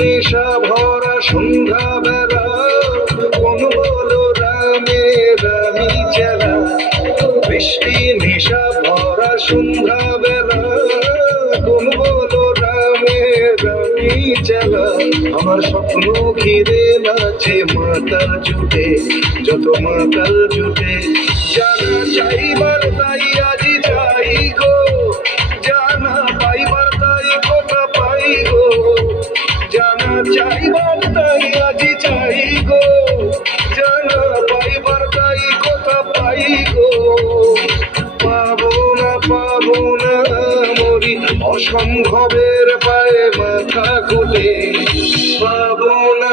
নেশা ভরা সন্ধ্যাবেলা কোন বলো রামে রামি চেলা বৃষ্টি নেশা ভরা সন্ধ্যাবেলা কোন বলো রামে রামি চেলা আমার স্বপ্ন ঘিরে নাচে মাতাল জুটে যত মাতাল জুটে জানা চাইবার তাই আজি চাই গো জানা পাইবার তাই কথা পাই গো জানা চাইবার তাই আজি চাই গো জানা পাইবার তাই কথা পাই গো পাবো না মরি অসম্ভবের পায়ে মাথা খুলে পাবো না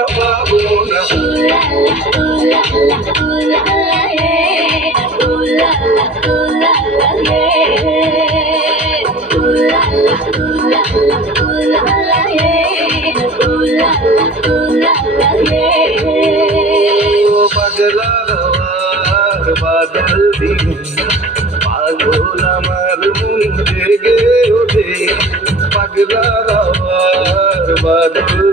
পাগলা হওয়ার বাদল দিন পাগল আমার মন জেগে ওঠে পাগলা হওয়ার বাদল